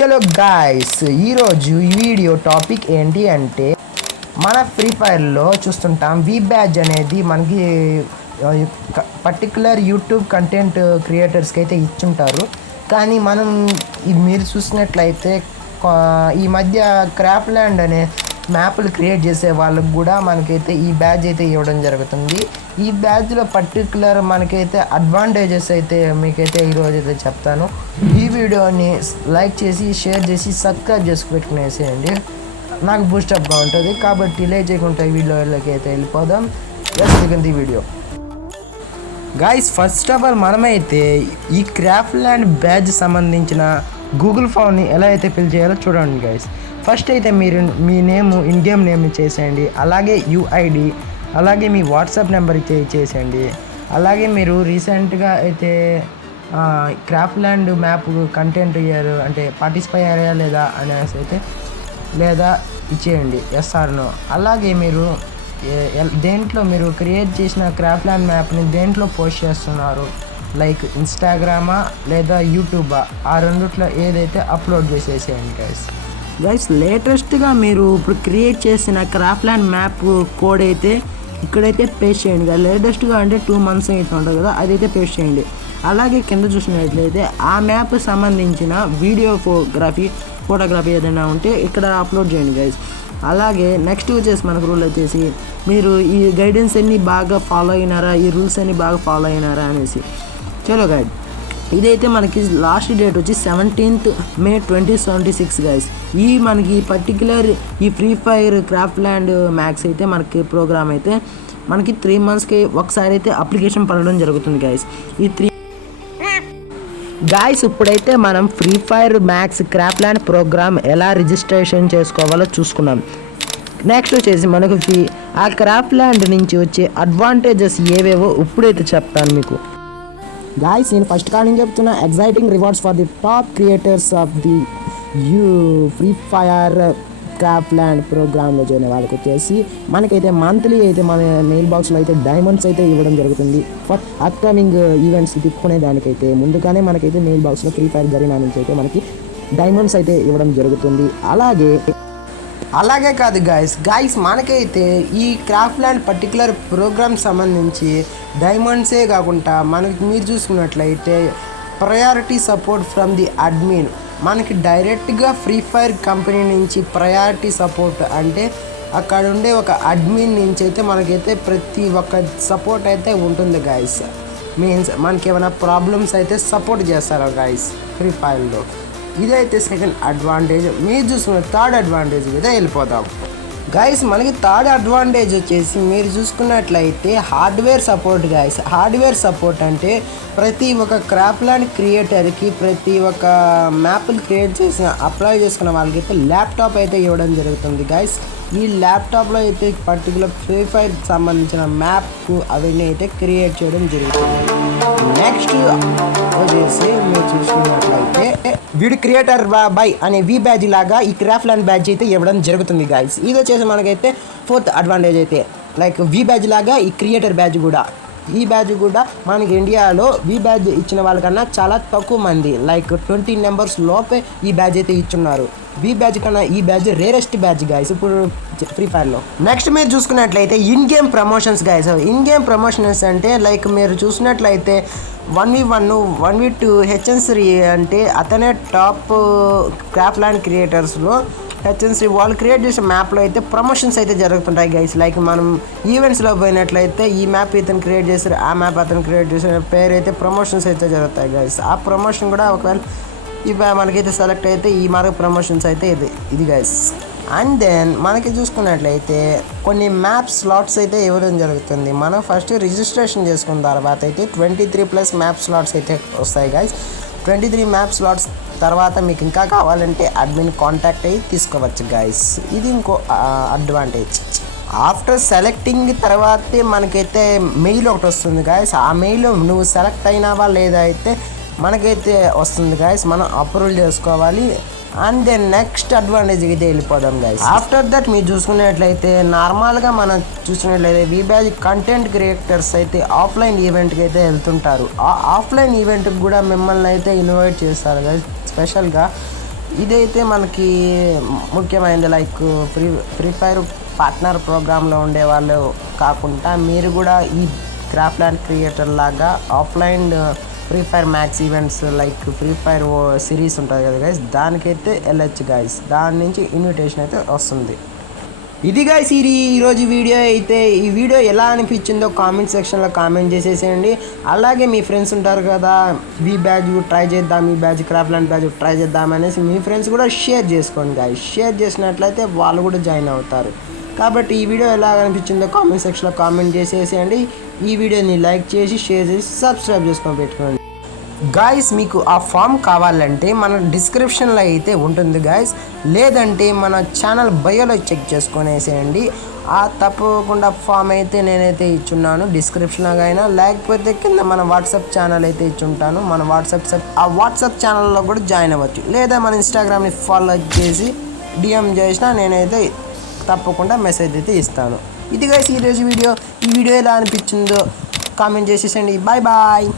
చలో గాయ్స్, ఈరోజు ఈ వీడియో టాపిక్ ఏంటి అంటే మన ఫ్రీ ఫైర్లో చూస్తుంటాం వి బ్యాడ్జ్ అనేది మనకి పర్టికులర్ యూట్యూబ్ కంటెంట్ క్రియేటర్స్కి అయితే ఇచ్చుంటారు. కానీ మనం మీరు చూసినట్లయితే ఈ మధ్య క్రాఫ్ట్ ల్యాండ్ అనే మ్యాప్లు క్రియేట్ చేసే వాళ్ళకు కూడా మనకైతే ఈ బ్యాడ్జ్ అయితే ఇవ్వడం జరుగుతుంది. ఈ బ్యాడ్జ్లో పర్టికులర్ మనకైతే అడ్వాంటేజెస్ అయితే మీకైతే ఈరోజు అయితే చెప్తాను. ఈ వీడియోని లైక్ చేసి షేర్ చేసి సబ్స్క్రైబ్ చేసి పెట్టుకునేసేయండి, నాకు బూస్టప్గా ఉంటుంది. కాబట్టి లే చేయకుండా ఈ వీడియోలోకి అయితే వెళ్ళిపోదాం. ఈ video guys, first of all మనమైతే ఈ క్రాఫ్ట్ ల్యాండ్ బ్యాడ్జ్ సంబంధించిన గూగుల్ ఫామ్ని ఎలా అయితే ఫిల్ చేయాలో చూడండి గాయ్స్. ఫస్ట్ అయితే మీరు మీ నేమ్ ఇన్ గేమ్ నేమ్ చేసేయండి, అలాగే యూఐడి, అలాగే మీ వాట్సాప్ నెంబర్ అయితే ఇచ్చేసేయండి. అలాగే మీరు రీసెంట్గా అయితే క్రాఫ్ట్ ల్యాండ్ మ్యాప్ కంటెంట్ ఇయ్యారు అంటే పార్టిసిపై అయ్యారా లేదా అనేసి అయితే లేదా ఇచ్చేయండి, ఎస్ఆర్ నో. అలాగే మీరు దేంట్లో మీరు క్రియేట్ చేసిన క్రాఫ్ట్ ల్యాండ్ మ్యాప్ని దేంట్లో పోస్ట్ చేస్తున్నారు, లైక్ ఇన్స్టాగ్రామా లేదా యూట్యూబా, ఆ రెండిట్లో ఏదైతే అప్లోడ్ చేసేసేయండి గైస్. లేటెస్ట్గా మీరు ఇప్పుడు క్రియేట్ చేసిన క్రాఫ్ట్ ల్యాండ్ మ్యాప్ కోడ్ అయితే ఇక్కడైతే పేస్ట్ చేయండి కదా. లేటెస్ట్గా అంటే 2 months అయితే ఉంటుంది కదా, అదైతే పేస్ట్ చేయండి. అలాగే కింద చూసినట్లయితే ఆ మ్యాప్ సంబంధించిన ఫోటోగ్రఫీ ఏదైనా ఉంటే ఇక్కడ అప్లోడ్ చేయండి గైస్. అలాగే నెక్స్ట్ వచ్చేసి మనకు రూల్ వచ్చేసి మీరు ఈ గైడెన్స్ అన్ని బాగా ఫాలో అయినారా, ఈ రూల్స్ అన్ని బాగా ఫాలో అయినారా అనేసి. చలో గైడ్, ఇదైతే మనకి లాస్ట్ డేట్ వచ్చి 17th May 2026 గైస్. ఈ మనకి పర్టికులర్ ఈ free fire craft land max అయితే మనకి ప్రోగ్రామ్ అయితే మనకి 3 monthsకి ఒకసారి అయితే అప్లికేషన్ పడడం జరుగుతుంది గైస్. ఈ 3 గాయస్, ఇప్పుడైతే మనం Free Fire Max craft land program ఎలా రిజిస్ట్రేషన్ చేసుకోవాలో చూసుకున్నాం. నెక్స్ట్ వచ్చేసి మనకు ఆ క్రాఫ్ట్ ల్యాండ్ నుంచి వచ్చే అడ్వాంటేజెస్ ఏవేవో ఇప్పుడైతే చెప్తాను మీకు. గాయస్, నేను ఫస్ట్ కానీ చెప్తున్నా, exciting rewards for the top creators of the free fire craft land ప్రోగ్రామ్లో చేరిన వాళ్ళకి వచ్చేసి మనకైతే మంత్లీ అయితే మన మెయిల్ బాక్స్లో అయితే డైమండ్స్ అయితే ఇవ్వడం జరుగుతుంది. ఫర్ అప్కమింగ్ ఈవెంట్స్ తిప్పుకునే దానికైతే ముందుగానే మనకైతే మెయిల్ బాక్స్లో ఫ్రీ ఫైర్ గరీనా నుంచి అయితే మనకి డైమండ్స్ అయితే ఇవ్వడం జరుగుతుంది. అలాగే కాదు గాయస్, మనకైతే ఈ క్రాఫ్ట్ ల్యాండ్ పర్టికులర్ ప్రోగ్రామ్ సంబంధించి డైమండ్సే కాకుండా మనకి మీరు చూసుకున్నట్లయితే priority support from the admin, మనకి డైరెక్ట్గా ఫ్రీ ఫైర్ కంపెనీ నుంచి ప్రయారిటీ సపోర్ట్ అంటే అక్కడ ఉండే ఒక అడ్మిన్ నుంచి అయితే మనకైతే ప్రతి ఒక్క సపోర్ట్ అయితే ఉంటుంది గాయస్. మీన్స్ మనకి ఏమైనా ప్రాబ్లమ్స్ అయితే సపోర్ట్ చేస్తారు గాయస్ ఫ్రీ ఫైర్లో. ఇదైతే సెకండ్ అడ్వాంటేజ్. మీరు చూసుకున్న థర్డ్ అడ్వాంటేజ్ మీద వెళ్ళిపోతాం గాయస్. మనకి థర్డ్ అడ్వాంటేజ్ వచ్చేసి మీరు చూసుకున్నట్లయితే hardware support guys. Hardware support అంటే ప్రతి ఒక్క క్రాఫ్ట్ ల్యాండ్ క్రియేటర్కి ప్రతి ఒక్క మ్యాప్లు క్రియేట్ చేసిన అప్లై చేసుకున్న వాళ్ళకైతే ల్యాప్టాప్ అయితే ఇవ్వడం జరుగుతుంది గాయస్. ఈ ల్యాప్టాప్లో అయితే పర్టికులర్ ఫ్రీ ఫైర్ సంబంధించిన మ్యాప్ అవన్నీ అయితే క్రియేట్ చేయడం జరుగుతుంది. నెక్స్ట్ వచ్చేసి మీరు చూసుకున్నట్లయితే వీడి క్రియేటర్ బై అనే వి బ్యాడ్జ్ లాగా ఈ క్రాఫ్ట్ ల్యాండ్ బ్యాడ్జ్ అయితే ఇవ్వడం జరుగుతుంది గాయస్. ఇది వచ్చేసి మనకైతే ఫోర్త్ అడ్వాంటేజ్ అయితే లైక్ వి బ్యాడ్జ్ లాగా ఈ క్రియేటర్ బ్యాడ్జ్ కూడా. ఈ బ్యాడ్జ్ కూడా మనకి ఇండియాలో వి బ్యాడ్జ్ ఇచ్చిన వాళ్ళకన్నా చాలా తక్కువ మంది, లైక్ 20 numbers లోపే ఈ బ్యాడ్జ్ అయితే ఇచ్చున్నారు. వి బ్యాడ్జ్ కన్నా ఈ బ్యాడ్జ్ రేరెస్ట్ బ్యాడ్జ్ గాయస్ ఇప్పుడు ఫ్రీ ఫైర్లో. నెక్స్ట్ మీరు చూసుకున్నట్లయితే in game promotions guys. In game promotions అంటే లైక్ మీరు చూసినట్లయితే 1v1 1v2 హెచ్ఎన్3 అంటే అతనే టాప్ క్రాఫ్ట్ ల్యాండ్ క్రియేటర్స్లో హెచ్ఎన్3 వాళ్ళు క్రియేట్ చేసే మ్యాప్లో అయితే ప్రమోషన్స్ అయితే జరుగుతుంటాయి గైస్. లైక్ మనం ఈవెంట్స్లో పోయినట్లయితే ఈ మ్యాప్ ఇతను క్రియేట్ చేశారు, ఆ మ్యాప్ అతను క్రియేట్ చేసిన పేరు అయితే ప్రమోషన్స్ అయితే జరుగుతాయి గైస్. ఆ ప్రమోషన్ కూడా ఒకవేళ ఇవి మనకైతే సెలెక్ట్ అయితే ఈ మార్క్ ప్రమోషన్స్ అయితే ఇది గైస్. అండ్ దెన్ మనకి చూసుకున్నట్లయితే కొన్ని మ్యాప్ స్లాట్స్ అయితే ఇవ్వడం జరుగుతుంది. మనం ఫస్ట్ రిజిస్ట్రేషన్ చేసుకున్న తర్వాత అయితే 23+ మ్యాప్ స్లాట్స్ అయితే వస్తాయి గైస్. 23 మ్యాప్ స్లాట్స్ తర్వాత మీకు ఇంకా కావాలంటే అడ్మిన్ కాంటాక్ట్ అయ్యి తీసుకోవచ్చు గైస్. ఇది ఇంకో అడ్వాంటేజ్. ఆఫ్టర్ సెలెక్టింగ్ తర్వాతే మనకైతే మెయిల్ ఒకటి వస్తుంది గాయస్. ఆ మెయిల్లో నువ్వు సెలెక్ట్ అయినావా లేదా అయితే మనకైతే వస్తుంది గాయస్. మనం అప్రూవల్ చేసుకోవాలి. అండ్ దెన్ నెక్స్ట్ అడ్వాంటేజ్ అయితే వెళ్ళిపోదాం గైస్. ఆఫ్టర్ దట్ మీరు చూసుకున్నట్లయితే నార్మల్గా మనం చూసినట్లయితే వి బ్యాడ్జ్ కంటెంట్ క్రియేటర్స్ అయితే ఆఫ్లైన్ ఈవెంట్కి అయితే వెళ్తుంటారు. ఆ ఆఫ్లైన్ ఈవెంట్కి కూడా మిమ్మల్ని అయితే ఇన్వైట్ చేస్తారు గైస్. స్పెషల్గా ఇదైతే మనకి ముఖ్యమైనది. లైక్ ఫ్రీ ఫైర్ పార్ట్నర్ ప్రోగ్రాంలో ఉండేవాళ్ళు కాకుండా మీరు కూడా ఈ క్రాఫ్ట్ ల్యాండ్ క్రియేటర్ లాగా offline free Fire max events like free fire series ఉంటుంది కదా గైస్, దానికైతే వెళ్ళొచ్చు గైస్. దాని నుంచి ఇన్విటేషన్ అయితే వస్తుంది. ఇది గైస్ ఈరోజు వీడియో అయితే. ఈ వీడియో ఎలా అనిపించిందో కామెంట్ సెక్షన్లో కామెంట్ చేసేసేయండి. అలాగే మీ ఫ్రెండ్స్ ఉంటారు కదా, ఈ బ్యాచ్ ట్రై చేద్దాం, ఈ batch craft land batch try చేద్దాం అనేసి మీ ఫ్రెండ్స్ కూడా షేర్ చేసుకోండి గైస్. షేర్ చేసినట్లయితే వాళ్ళు కూడా జాయిన్ అవుతారు. కాబట్టి ఈ వీడియో ఎలా అనిపించిందో కామెంట్ సెక్షన్లో కామెంట్ చేసేసేయండి. ఈ వీడియోని లైక్ చేసి షేర్ చేసి సబ్స్క్రైబ్ చేసుకొని పెట్టుకోండి గాయస్. మీకు ఆ ఫామ్ కావాలంటే మన డిస్క్రిప్షన్లో అయితే ఉంటుంది గాయస్, లేదంటే మన ఛానల్ బయోలో చెక్ చేసుకొనేసేయండి. ఆ తప్పకుండా ఫామ్ అయితే నేనైతే ఇచ్చున్నాను డిస్క్రిప్షన్లో అయినా, లేకపోతే కింద మన వాట్సాప్ ఛానల్ అయితే ఇచ్చుంటాను. మన వాట్సాప్ ఛానల్లో కూడా జాయిన్ అవ్వచ్చు, లేదా మన ఇన్స్టాగ్రామ్ని ఫాలో చేసి డిఎం చేసినా నేనైతే తప్పకుండా మెసేజ్ అయితే ఇస్తాను. ఇది గైస్ ఈరోజు వీడియో. ఈ వీడియో ఎలా అనిపించిందో కామెంట్ చేసేసండి. Bye bye.